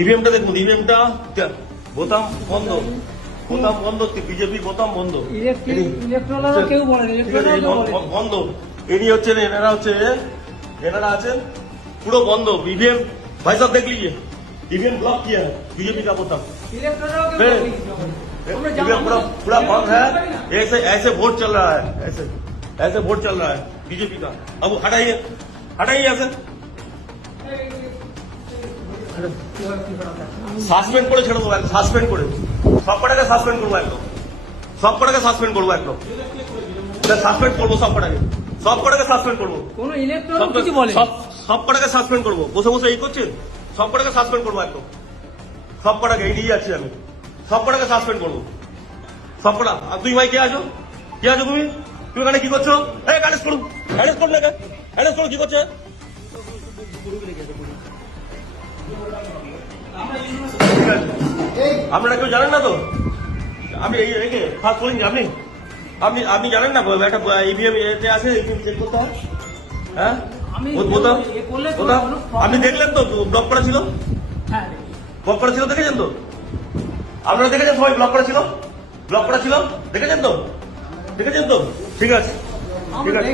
ইভিএমটা দেখুন, ইভিএমটা বোতাম বন্ধ, বোতাম বন্ধ, বিজেপি বোতাম বন্ধ, কেউ বলে বন্ধ। এনি হচ্ছে এনারা আছেন পুরো বন্ধ। ईवीएम भाई साहब देख लीजिए, ईवीएम ब्लॉक किया है बीजेपी का बोतम, ईवीएम पूरा बंद है। ऐसे ऐसे वोट चल रहा है, ऐसे ऐसे वोट चल रहा है बीजेपी का। अब हटाइए, हटाइए ऐसे সাসপেন্ড করে ছেড়ে দেবো, সাসপেন্ড করে সব কটাকে সাসপেন্ড করবো, একদম সব কটাকে সাসপেন্ড করবো, একদম সাসপেন্ড করবো, সব কটাকে সাসপেন্ড করবো, কোন ইলেকট্রন কিছু বলে সব কটাকে সাসপেন্ড করবো। বসে বসে এই করছেন, সব কটাকে সাসপেন্ড করবো, একদম সব কটাকে এই নিয়ে যাচ্ছি আমি, সব কটাকে সাসপেন্ড করবো, সব কটা। আর তুই ভাই কে আছো, কে আছো তুমি? তুমি এখানে কি করছো? এই অ্যারেস্ট করুন, অ্যারেস্ট করুন, অ্যারেস্ট করুন, কি করছে? আপনারা কেউ জানেন না তো? আপনি এই ফার্স্ট বলিং আপনি আপনি আপনি জানেন না একটা ইভিএম এতে আছে, ইভিএম চেক করতে হয়। হ্যাঁ আপনি দেখলেন তো ব্লক করা ছিল, ব্লক করা ছিল, দেখেছেন তো? আপনারা দেখেছেন সবাই ব্লক করা ছিল, ব্লক করা ছিল, দেখেছেন তো? দেখেছেন তো? ঠিক আছে, ঠিক আছে।